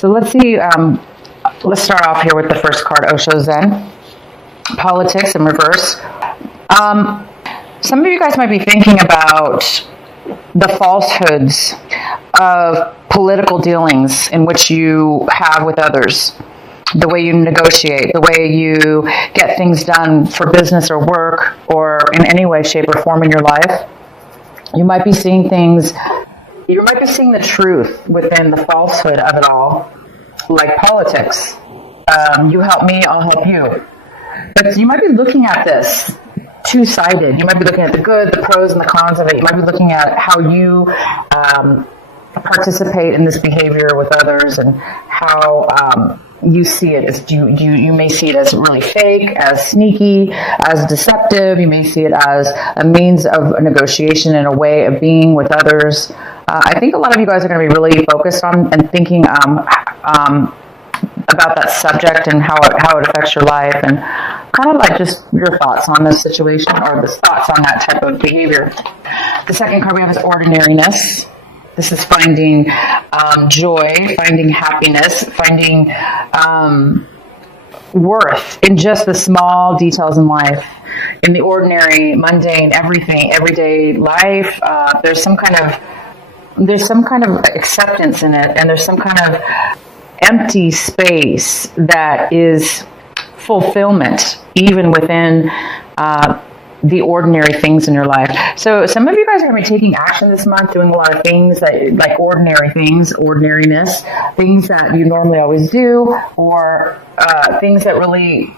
So let's see. Let's start off here with the first card, Osho Zen. Politics in reverse. Some of you guys might be thinking about the falsehoods of political dealings in which you have with others, the way you negotiate, the way you get things done for business or work or in any way, shape, or form in your life. You might be seeing things, you might be seeing the truth within the falsehood of it all, like politics. You help me, I'll help you. But you might be looking at this two-sided. You might be looking at the good, the pros, and the cons of it. You might be looking at how you participate in this behavior with others and how you see it as you may see it as really fake, as sneaky, as deceptive. You may see it as a means of a negotiation and a way of being with others. I think a lot of you guys are going to be really focused on and thinking about that subject and how it affects your life, and kind of like just your thoughts on this situation or the thoughts on that type of behavior. The second card we have is ordinariness. This is finding joy, finding happiness, finding worth in just the small details in life. In the ordinary, mundane, everyday life, there's some kind of acceptance in it, and there's some kind of empty space that is fulfillment, even within the ordinary things in your life. So some of you guys are going to be taking action this month, doing a lot of things that like ordinary things, ordinariness, things that you normally always do, or things that really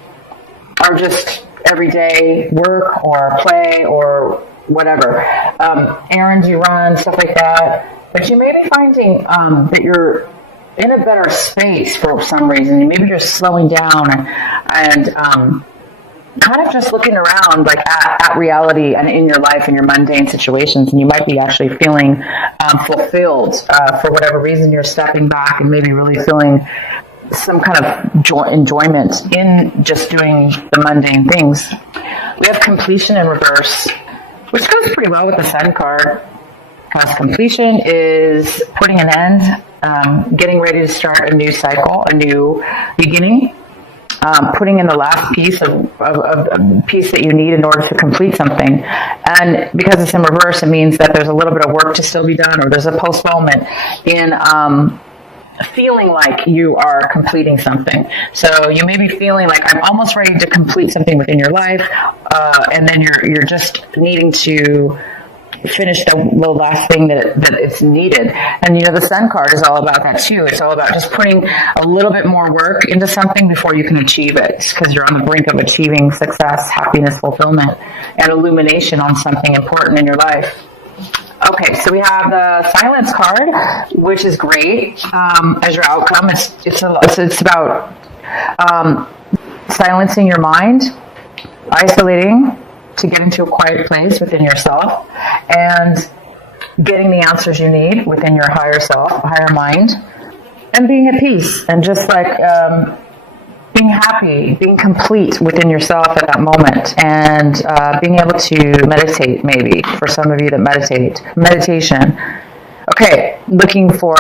are just everyday work or play or whatever. Errands you run, stuff like that. But you may be finding that you're in a better space for some reason. Maybe you're slowing down and kind of just looking around like at reality and in your life and your mundane situations, and you might be actually feeling fulfilled for whatever reason. You're stepping back and maybe really feeling some kind of enjoyment in just doing the mundane things. We have completion in reverse, which goes pretty well with the Sun card, because completion is putting an end, getting ready to start a new cycle, a new beginning. Putting in the last piece of piece that you need in order to complete something. And because it's in reverse, it means that there's a little bit of work to still be done, or there's a postponement in feeling like you are completing something. So you may be feeling like I'm almost ready to complete something within your life, and then you're just needing to finish the last thing that is needed. And the Sun card is all about that too. It's all about just putting a little bit more work into something before you can achieve it, because you're on the brink of achieving success, happiness, fulfillment, and illumination on something important in your life. Okay, so we have the Silence card, which is great as your outcome. It's about silencing your mind, isolating to get into a quiet place within yourself, and getting the answers you need within your higher self, higher mind, and being at peace, and just like being happy, being complete within yourself at that moment, and being able to meditate, maybe, for some of you that meditation. Okay, looking for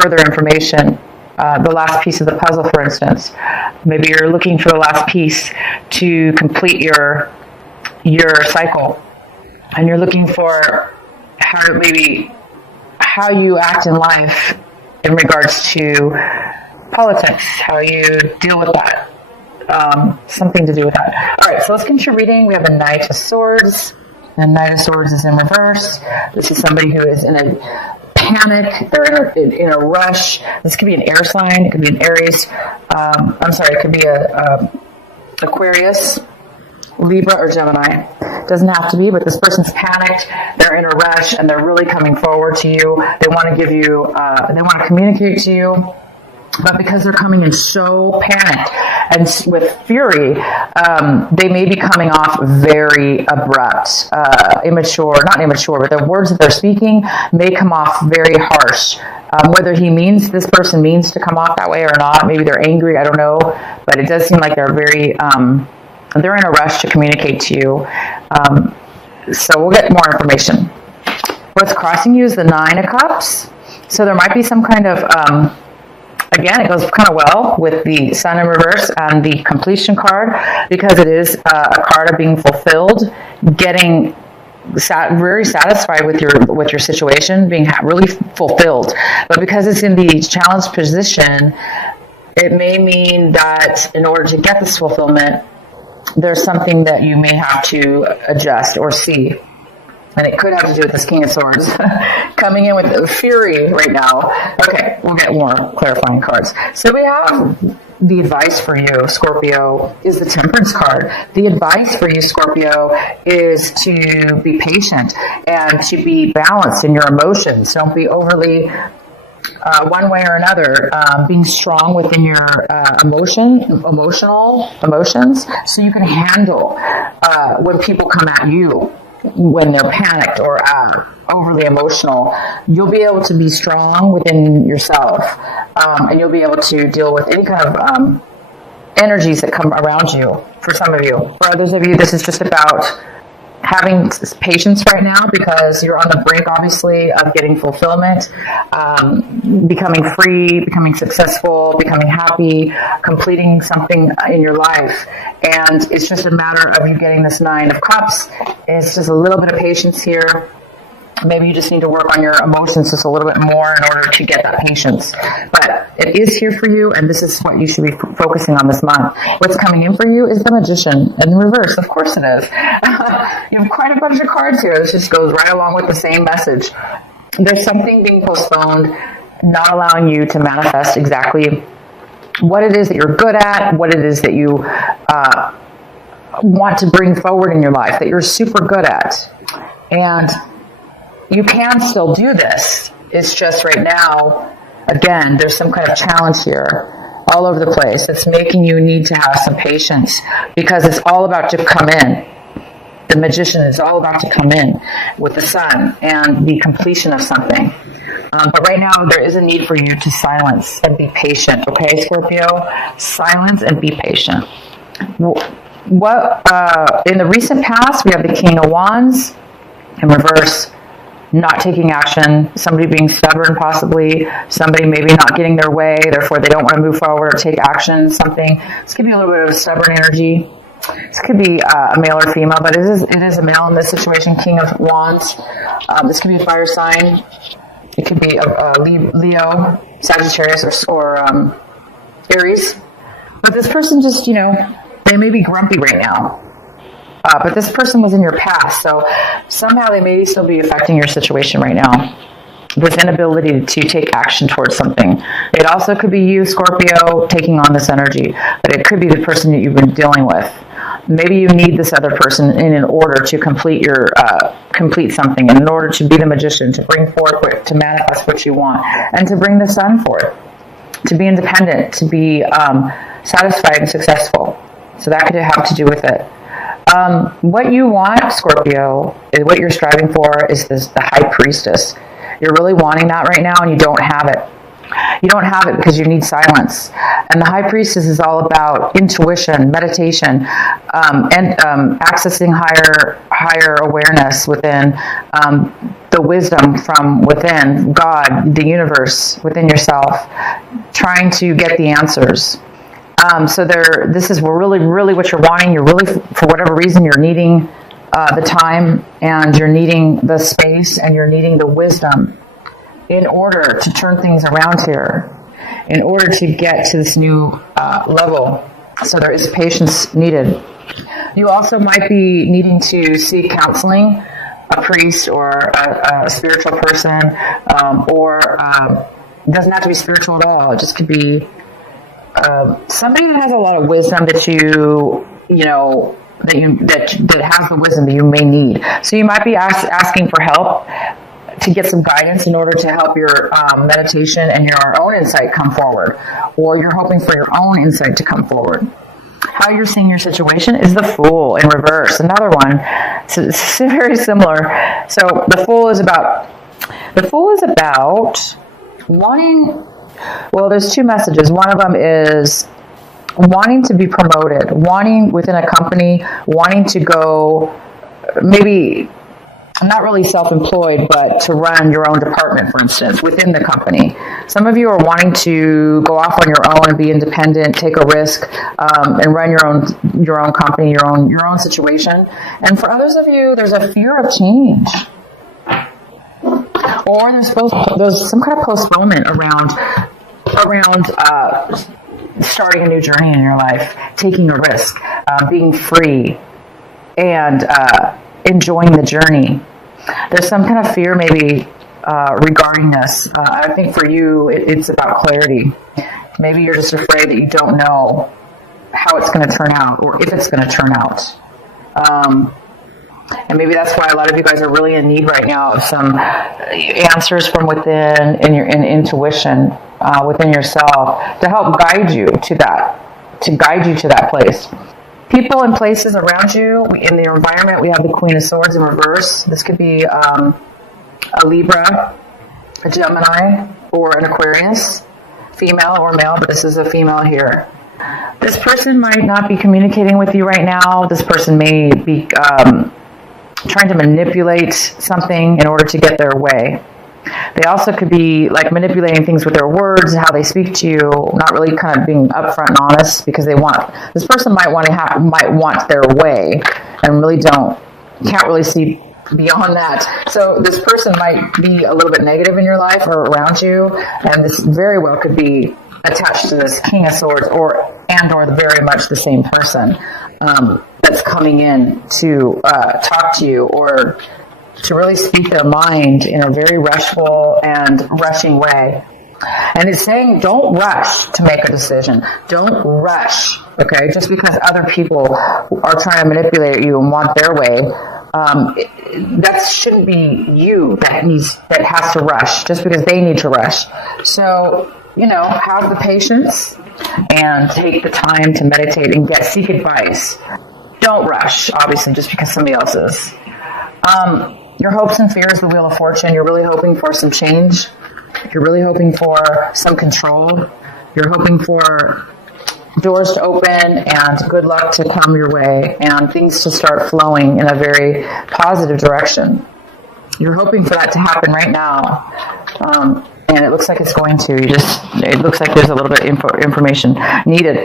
further information. The last piece of the puzzle, for instance. Maybe you're looking for the last piece to complete your cycle, and you're looking for how you act in life in regards to politics, how you deal with that, something to do with that. All right, so let's get into your reading. We have the Knight of Swords. The Knight of Swords is in reverse. This is somebody who is in a panic. They're in a rush. This could be an air sign. It could be an Aries. It could be a Aquarius, Libra, or Gemini. Doesn't have to be, but this person's panicked. They're in a rush, and they're really coming forward to you. They want to give you, they want to communicate to you, but because they're coming in so panicked and with fury, they may be coming off very abrupt, not immature, but the words that they're speaking may come off very harsh. Whether this person means to come off that way or not, maybe they're angry, I don't know, but it does seem like they're very, they're in a rush to communicate to you. So we'll get more information. What's crossing you is the Nine of Cups. So there might be some kind of again, it goes kind of well with the Sun in reverse and the completion card, because it is a card of being fulfilled, getting very satisfied with your situation, being really fulfilled. But because it's in the challenged position, it may mean that in order to get this fulfillment, there's something that you may have to adjust or see. And it could have to do with this King of Swords coming in with fury right now. Okay, we'll get more clarifying cards. So we have the advice for you, Scorpio, is the Temperance card. The advice for you, Scorpio, is to be patient and to be balanced in your emotions. Don't be overly one way or another, being strong within your emotional emotions, so you can handle when people come at you when they're panicked or overly emotional. You'll be able to be strong within yourself, and you'll be able to deal with any kind of energies that come around you. For some of you, for others of you, this is just about having patience right now, because you're on the brink, obviously, of getting fulfillment, becoming free, becoming successful, becoming happy, completing something in your life. And it's just a matter of you getting this Nine of Cups. It's just a little bit of patience here. Maybe you just need to work on your emotions just a little bit more in order to get that patience. But it is here for you, and this is what you should be focusing on this month. What's coming in for you is the Magician in reverse. Of course it is. You have quite a bunch of cards here. This just goes right along with the same message. There's something being postponed, not allowing you to manifest exactly what it is that you're good at, what it is that you want to bring forward in your life, that you're super good at. And you can still do this. It's just right now, again, there's some kind of challenge here all over the place. It's making you need to have some patience, because it's all about to come in. The Magician is all about to come in with the Sun and the completion of something. But right now, there is a need for you to silence and be patient. Okay, Scorpio? Silence and be patient. What in the recent past, we have the King of Wands in reverse. Not taking action, somebody being stubborn possibly, somebody maybe not getting their way, therefore they don't want to move forward or take action, something. This could be a little bit of stubborn energy. This could be a male or female, but it is a male in this situation, King of Wands. This could be a fire sign. It could be a Leo, Sagittarius, or Aries. But this person just, they may be grumpy right now. But this person was in your past, so somehow they may still be affecting your situation right now. This inability to take action towards something. It also could be you, Scorpio, taking on this energy, but it could be the person that you've been dealing with. Maybe you need this other person in order to complete something, in order to be the Magician, to bring forth, to manifest what you want, and to bring the Sun forth, to be independent, to be satisfied and successful. So that could have to do with it. What you want, Scorpio, is what you're striving for is the High Priestess. You're really wanting that right now, and you don't have it. You don't have it because you need silence. And the High Priestess is all about intuition, meditation, and accessing higher awareness within, the wisdom from within, God, the universe, within yourself, trying to get the answers. So this is really what you're wanting. You're really, for whatever reason, you're needing the time, and you're needing the space, and you're needing the wisdom in order to turn things around here, in order to get to this new level. So there is patience needed. You also might be needing to seek counseling, a priest or a spiritual person, or it doesn't have to be spiritual at all. It just could be somebody that has a lot of wisdom that that has the wisdom that you may need. So you might be asking for help to get some guidance in order to help your meditation and your own insight come forward, or you're hoping for your own insight to come forward. How you're seeing your situation is the Fool in reverse. Another one. So it's very similar. So the Fool is about wanting. Well, there's two messages. One of them is wanting to be promoted, wanting within a company, wanting to go, maybe not really self-employed, but to run your own department, for instance, within the company. Some of you are wanting to go off on your own and be independent, take a risk, and run your own company, your own situation. And for others of you, there's a fear of change, or there's some kind of postponement around starting a new journey in your life, taking a risk, being free, and enjoying the journey. There's some kind of fear maybe regarding this. I think for you, it's about clarity. Maybe you're just afraid that you don't know how it's going to turn out or if it's going to turn out. And maybe that's why a lot of you guys are really in need right now of some answers from within in your intuition within yourself to help guide you to that place. People and places around you in the environment. We have the Queen of Swords in reverse. This could be a Libra, a Gemini, or an Aquarius, female or male, but this is a female here. This person might not be communicating with you right now. This person may be trying to manipulate something in order to get their way. They also could be like manipulating things with their words, how they speak to you, not really kind of being upfront and honest because this person might want their way and really can't really see beyond that. So this person might be a little bit negative in your life or around you, and this very well could be attached to this King of Swords or very much the same person that's coming in to talk to you or to really speak their mind in a very rushing way. And it's saying don't rush to make a decision. Don't rush, okay? Just because other people are trying to manipulate you and want their way, that shouldn't be you that has to rush just because they need to rush. So, have the patience and take the time to meditate and seek advice. Don't rush, obviously, just because somebody else is. Your hopes and fears, the Wheel of Fortune. You're really hoping for some change. You're really hoping for some control. You're hoping for doors to open and good luck to come your way and things to start flowing in a very positive direction. You're hoping for that to happen right now. And it looks like it's going to. It looks like there's a little bit of information needed.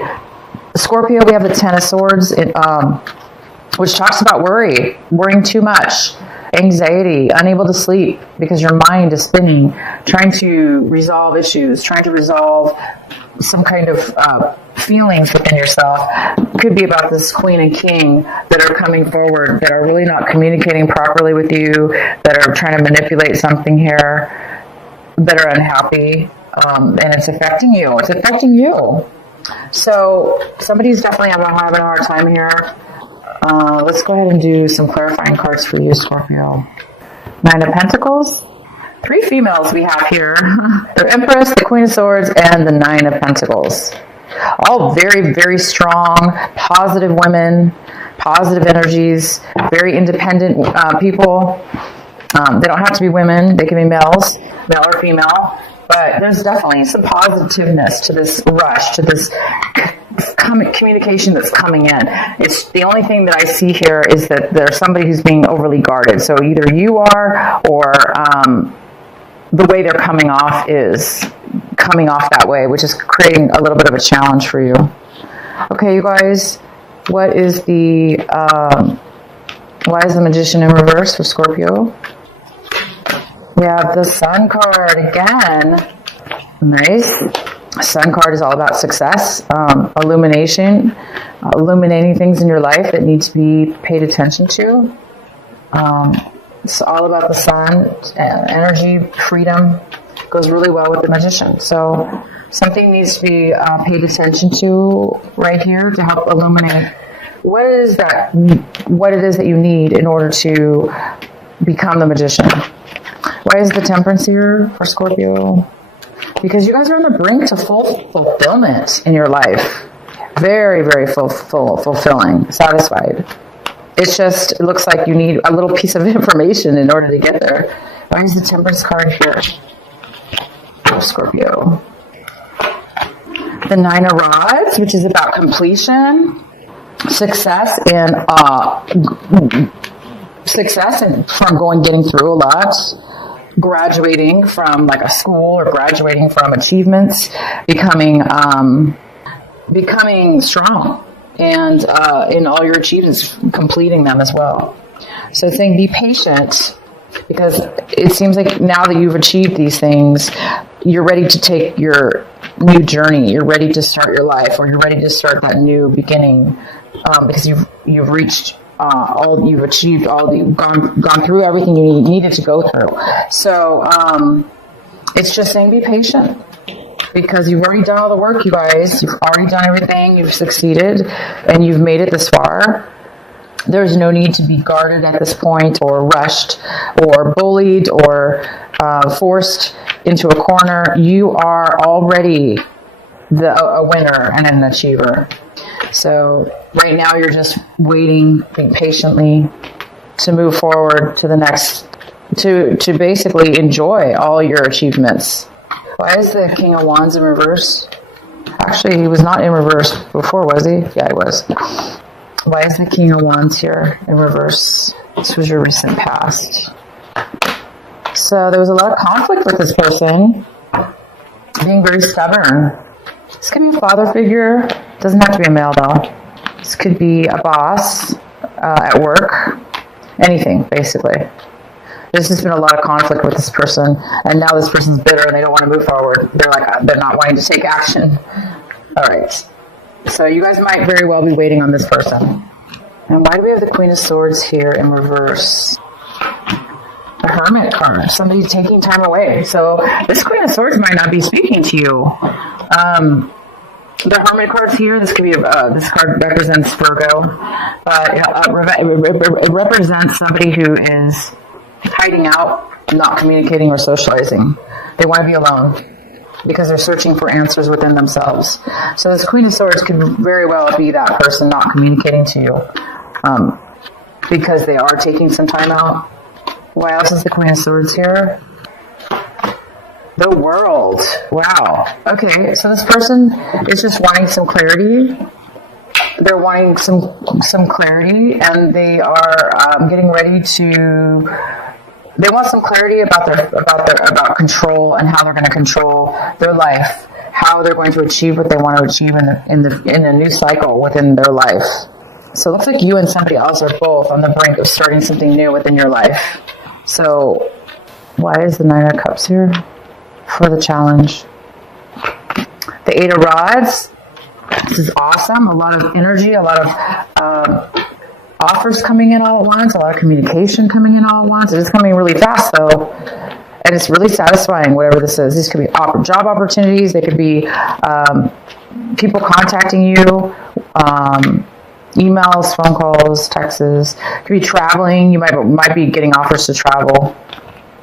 Scorpio, we have the Ten of Swords, which talks about worrying too much. Anxiety, unable to sleep because your mind is spinning, trying to resolve issues, trying to resolve some kind of feelings within yourself. Could be about this Queen and King that are coming forward, that are really not communicating properly with you, that are trying to manipulate something here, that are unhappy, and it's affecting you. It's affecting you. So somebody's definitely having a hard time here. Let's go ahead and do some clarifying cards for you, Scorpio. Nine of Pentacles. 3 females we have here. The Empress, the Queen of Swords, and the Nine of Pentacles. All very, very strong, positive women, positive energies, very independent people. They don't have to be women. They can be males, male or female. But there's definitely some positiveness to this rush, to this communication that's coming in. It's the only thing that I see here is that there's somebody who's being overly guarded. So either you are, or the way they're coming off is coming off that way, which is creating a little bit of a challenge for you. Okay, you guys, what is the why is the Magician in reverse for Scorpio? We have the Sun card again. Nice. Sun card is all about success, illumination, illuminating things in your life that need to be paid attention to. It's all about the Sun, energy, freedom. Goes really well with the Magician. So something needs to be paid attention to right here to help illuminate what it is that you need in order to become the Magician. Why is the Temperance here for Scorpio? Because you guys are on the brink to full fulfillment in your life. Very, very fulfilling, satisfied. It looks like you need a little piece of information in order to get there. Why is the Temperance card here for Scorpio? The Nine of Rods, which is about completion, success, and success and from getting through a lot, graduating from like a school or graduating from achievements, becoming strong, and in all your achievements, completing them as well. So saying be patient, because it seems like now that you've achieved these things, you're ready to take your new journey. You're ready to start your life, or you're ready to start that new beginning, because you've reached you've achieved you've gone through everything you needed to go through. So it's just saying be patient, because you've already done all the work, you guys. You've already done everything. You've succeeded, and you've made it this far. There's no need to be guarded at this point, or rushed, or bullied, or forced into a corner. You are already a winner and an achiever. So right now you're just waiting patiently to move forward to the next, to basically enjoy all your achievements. Why is the King of Wands in reverse? Actually, he was not in reverse before, was he? Yeah, he was. Why is the King of Wands here in reverse? This was your recent past. So there was a lot of conflict with this person, being very stubborn. This could be a father figure. Doesn't have to be a male, though. This could be a boss at work. Anything, basically. There's just been a lot of conflict with this person, and now this person's bitter and they don't want to move forward. They're not wanting to take action. All right. So you guys might very well be waiting on this person. And why do we have the Queen of Swords here in reverse? The Hermit card. Somebody's taking time away. So this Queen of Swords might not be speaking to you. The Hermit card's here. This could be this card represents Virgo. It represents somebody who is hiding out, not communicating or socializing. They want to be alone because they're searching for answers within themselves. So this Queen of Swords could very well be that person not communicating to you, because they are taking some time out. Why else is the Queen of Swords here? The World. Wow. Okay, so this person is just wanting some clarity. They're wanting some clarity, and they are getting ready to. They want some clarity about control and how they're going to control their life, how they're going to achieve what they want to achieve in a new cycle within their life. So it looks like you and somebody else are both on the brink of starting something new within your life. So why is the Nine of Cups here for the challenge? The Eight of Rods. This is awesome. A lot of energy, a lot of offers coming in all at once, a lot of communication coming in all at once. It's coming really fast, though, and it's really satisfying, whatever this is. These could be job opportunities. They could be people contacting you, emails, phone calls, texts. It could be traveling. You might be getting offers to travel,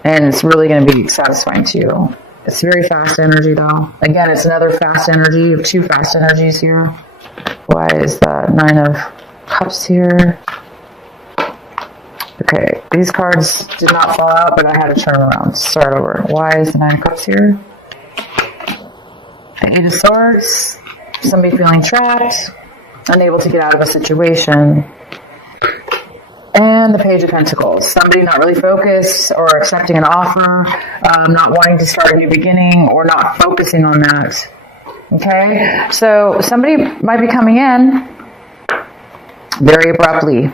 and it's really going to be satisfying to you. It's very fast energy, though. Again, it's another fast energy. You have two fast energies here. Why is the Nine of Cups here? Okay, these cards did not fall out, but I had to turn them around. Start over. Why is the Nine of Cups here? The Eight of Swords. Somebody feeling trapped, unable to get out of a situation. And the Page of Pentacles. Somebody not really focused or accepting an offer, not wanting to start a new beginning, or not focusing on that. Okay? So somebody might be coming in very abruptly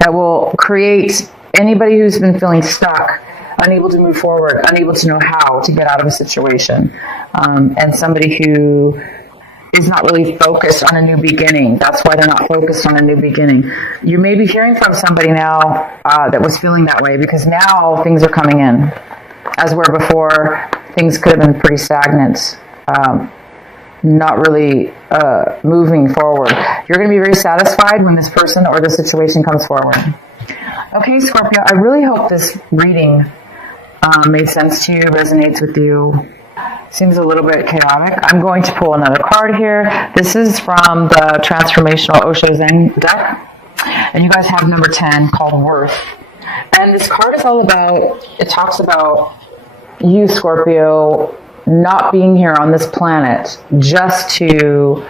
that will create anybody who's been feeling stuck, unable to move forward, unable to know how to get out of a situation, and somebody who is not really focused on a new beginning. That's why they're not focused on a new beginning. You may be hearing from somebody now that was feeling that way, because now things are coming in, as where before things could have been pretty stagnant, not really moving forward. You're going to be very satisfied when this person or this situation comes forward. Okay, Scorpio, I really hope this reading made sense to you, resonates with you. Seems a little bit chaotic. I'm going to pull another card here. This is from the Transformational Osho Zen deck. And you guys have number 10 called Worth. And this card is all about, it talks about you, Scorpio, not being here on this planet just to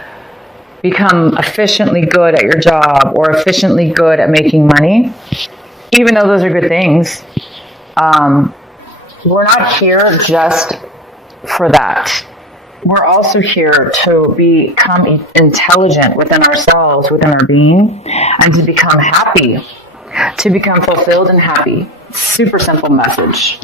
become efficiently good at your job or efficiently good at making money. even though those are good things, we're not here just for that. We're also here to become intelligent within ourselves, within our being, and to become happy, to become fulfilled and happy. Super simple message.